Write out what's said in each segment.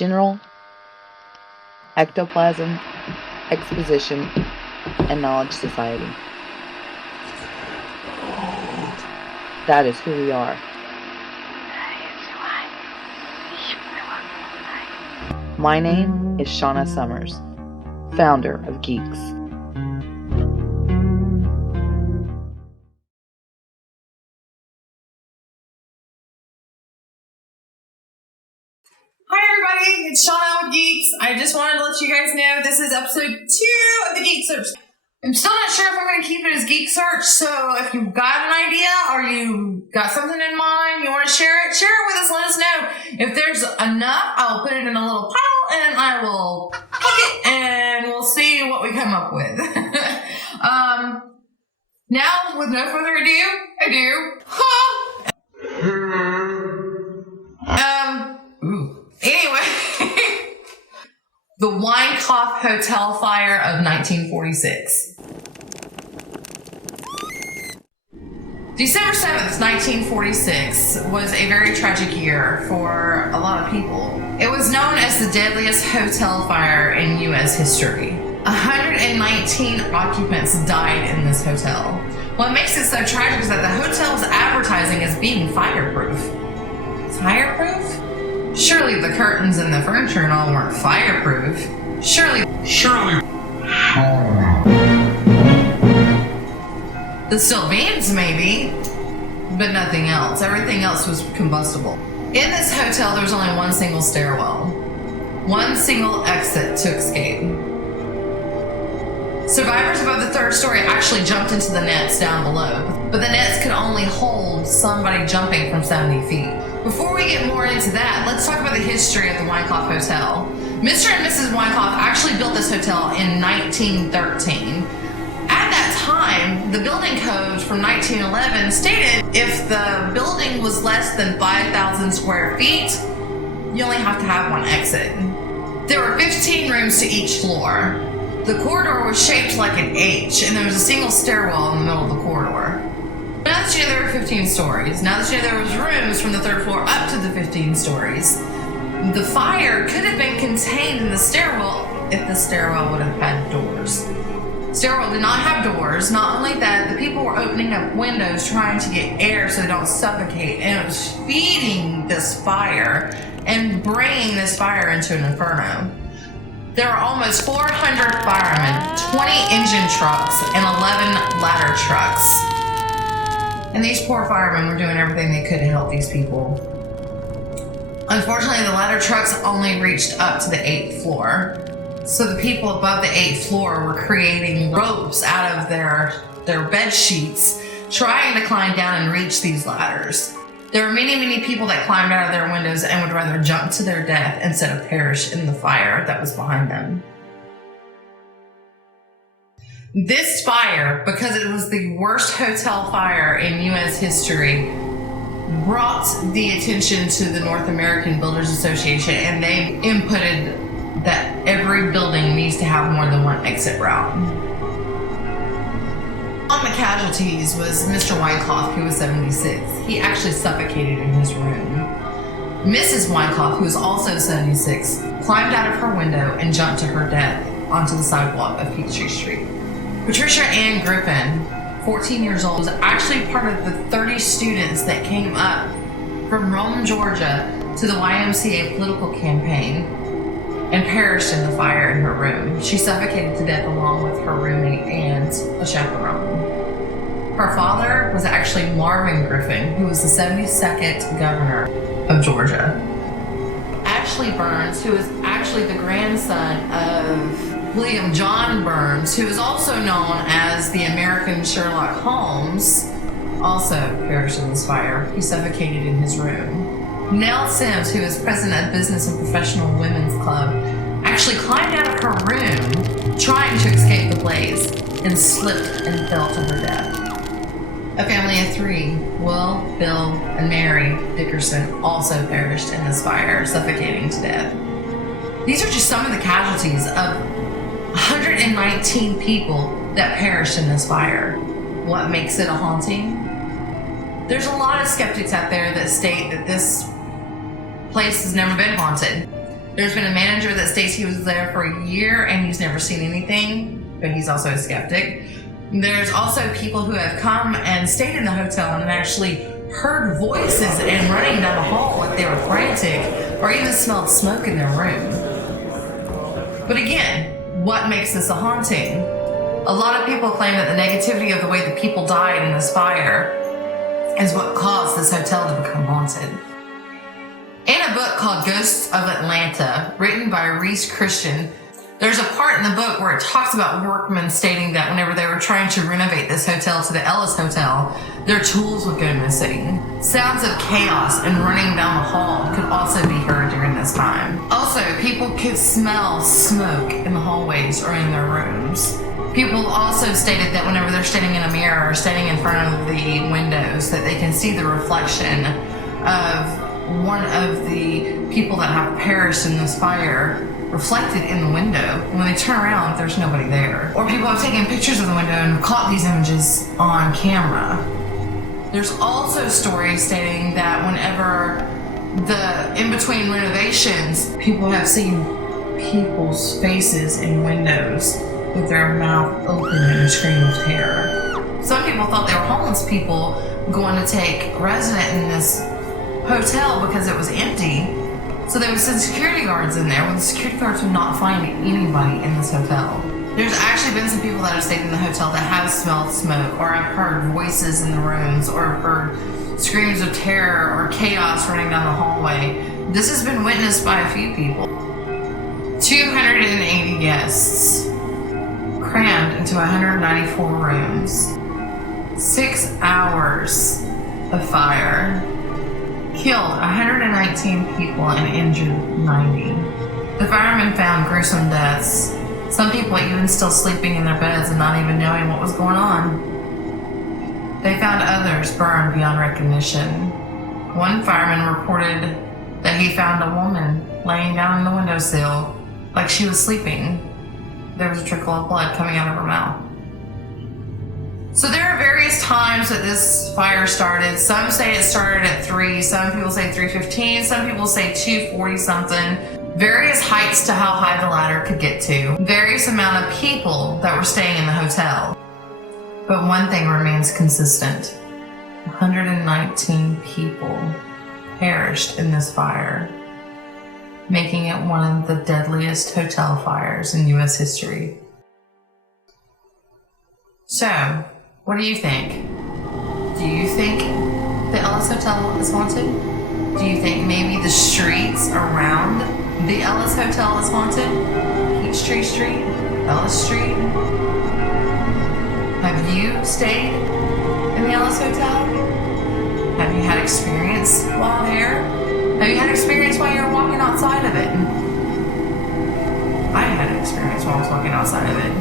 General, Ectoplasm, Exposition, and Knowledge Society. That is who we are. My name is Shauna Summers, founder of G.E.E.K.S. Hi everybody, it's Shauna with G.E.E.K.S. I just wanted to let you guys know this is episode 2 of the Geeksearch. I'm still not sure if I'm going to keep it as Geeksearch, so if you've got an idea or you got something in mind, you want to share it with us, let us know. If there's enough, I'll put it in a little pile and I will cook it and we'll see what we come up with. Now, with no further ado, Anyway, the Wincoff Hotel Fire of 1946. December 7th, 1946 was a very tragic year for a lot of people. It was known as the deadliest hotel fire in U.S. history. 119 occupants died in this hotel. What makes it so tragic is that the hotel was advertising as being fireproof. Fireproof? Surely the curtains and the furniture and all weren't fireproof. Surely. The steel beams maybe, but nothing else. Everything else was combustible. In this hotel, there was only one single stairwell, one single exit to escape. Survivors above the 3rd story actually jumped into the nets down below, but the nets could only hold somebody jumping from 70 feet. Before we get more into that, let's talk about the history of the Wincoff Hotel. Mr. and Mrs. Wincoff actually built this hotel in 1913. At that time, the building code from 1911 stated if the building was less than 5,000 square feet, you only have to have one exit. There were 15 rooms to each floor. The corridor was shaped like an H, and there was a single stairwell in the middle of the corridor. Now that you know there were 15 stories, now that you know there was rooms from the 3rd floor up to the 15 stories, the fire could have been contained in the stairwell if the stairwell would have had doors. Stairwell did not have doors. Not only that, the people were opening up windows trying to get air so they don't suffocate, and it was feeding this fire and bringing this fire into an inferno. There were almost 400 firemen, 20 engine trucks, and 11 ladder trucks. And these poor firemen were doing everything they could to help these people. Unfortunately, the ladder trucks only reached up to the 8th floor. So the people above the 8th floor were creating ropes out of their bed sheets, trying to climb down and reach these ladders. There were many people that climbed out of their windows and would rather jump to their death instead of perish in the fire that was behind them. This fire, because it was the worst hotel fire in U.S. history, brought the attention to the North American Builders Association, and they inputted that every building needs to have more than one exit route. On the casualties was Mr. Wincoff, who was 76. He actually suffocated in his room. Mrs. Wincoff, who was also 76, climbed out of her window and jumped to her death onto the sidewalk of Peachtree Street. Patricia Ann Griffin, 14 years old, was actually part of the 30 students that came up from Rome, Georgia to the YMCA political campaign and perished in the fire in her room. She suffocated to death along with her roommate and a chaperone. Her father was actually Marvin Griffin, who was the 72nd governor of Georgia. Ashley Burns, who is actually the grandson of William John Burns, who is also known as the American Sherlock Holmes, also perished in this fire. He suffocated in his room. Nell Sims, who is president of Business and Professional Women's Club, actually climbed out of her room trying to escape the blaze and slipped and fell to her death. A family of 3, Will, Bill, and Mary Dickerson, also perished in this fire, suffocating to death. These are just some of the casualties of 119 people that perished in this fire. What makes it a haunting? There's a lot of skeptics out there that state that this place has never been haunted. There's been a manager that states he was there for a year and he's never seen anything, but he's also a skeptic. There's also people who have come and stayed in the hotel and actually heard voices and running down the hall like they were frantic, or even smelled smoke in their room. But again, what makes this a haunting? A lot of people claim that the negativity of the way the people died in this fire is what caused this hotel to become haunted. In a book called Ghosts of Atlanta, written by Reese Christian, there's a part in the book where it talks about workmen stating that whenever they were trying to renovate this hotel to the Ellis Hotel, their tools would go missing. Sounds of chaos and running down the hall could also be heard during this time. Also, people could smell smoke in the hallways or in their rooms. People also stated that whenever they're standing in a mirror or standing in front of the windows, that they can see the reflection of one of the people that have perished in this fire reflected in the window. And when they turn around, there's nobody there. Or people have taken pictures of the window and caught these images on camera. There's also stories stating that whenever in between renovations, people have seen people's faces in windows with their mouth open in a scream of terror. Some people thought they were homeless people going to take resident in this hotel because it was empty. So they would send security guards in there, when the security guards would not find anybody in this hotel. There's actually been some people that have stayed in the hotel that have smelled smoke, or have heard voices in the rooms, or have heard screams of terror or chaos running down the hallway. This has been witnessed by a few people. 280 guests crammed into 194 rooms. 6 hours of fire. Killed 119 people and injured 90. The firemen found gruesome deaths. Some people even still sleeping in their beds and not even knowing what was going on. They found others burned beyond recognition. One fireman reported that he found a woman laying down on the windowsill like she was sleeping. There was a trickle of blood coming out of her mouth. So there are various times that this fire started. Some say it started at 3, some people say 3:15, some people say 2:40 something. Various heights to how high the ladder could get to. Various amount of people that were staying in the hotel. But one thing remains consistent. 119 people perished in this fire, making it one of the deadliest hotel fires in U.S. history. So, what do you think? Do you think the Ellis Hotel is haunted? Do you think maybe the streets around the Ellis Hotel is haunted? Peachtree Street? Ellis Street? Have you stayed in the Ellis Hotel? Have you had experience while there? Have you had experience while you were walking outside of it? I had an experience while I was walking outside of it.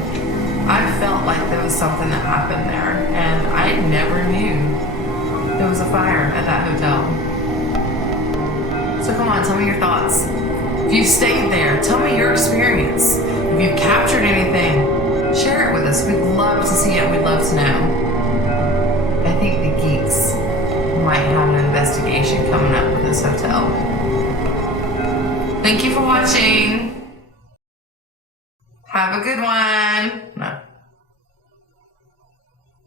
I felt like there was something that happened there, and I never knew there was a fire at that hotel. So come on, tell me your thoughts. If you've stayed there, tell me your experience. If you've captured anything, share it with us. We'd love to see it. We'd love to know. I think the Geeks might have an investigation coming up with this hotel. Thank you for watching. Have a good one. No.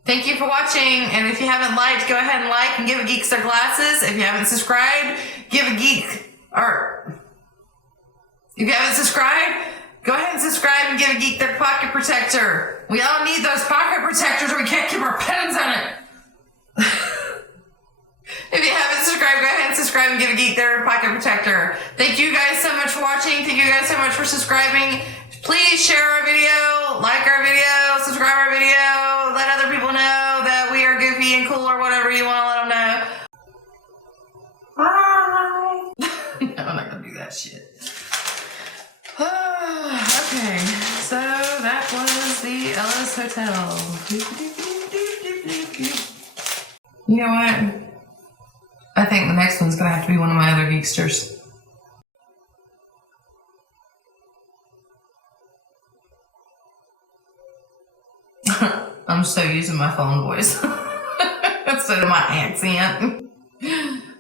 Thank you for watching, and if you haven't liked, go ahead and like and give a Geeks their glasses. If you haven't subscribed, give a geek, or if you haven't subscribed, go ahead and subscribe and give a geek their pocket protector. We all need those pocket protectors or we can't keep our pens in it. If you haven't subscribed, go ahead and subscribe and give a geek their pocket protector. Thank you guys so much for watching. Thank you guys so much for subscribing. Please share our video, like our video, subscribe our video, let other people know that we are goofy and cool or whatever you want to let them know. Bye. No, I'm not going to do that shit. Okay, so that was the Ellis Hotel. You know what? I think the next one's going to have to be one of my other Geeksters. I'm so using my phone voice instead of my accent.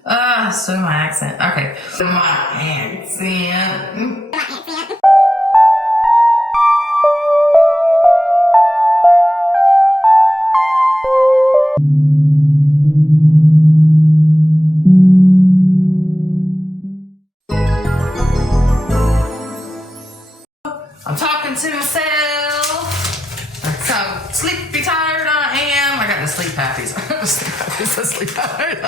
So my accent. Okay. My accent. I'm talking to myself. That's how sleepy tired I am. I got the sleep happies. Sleep happies. Sleep happies.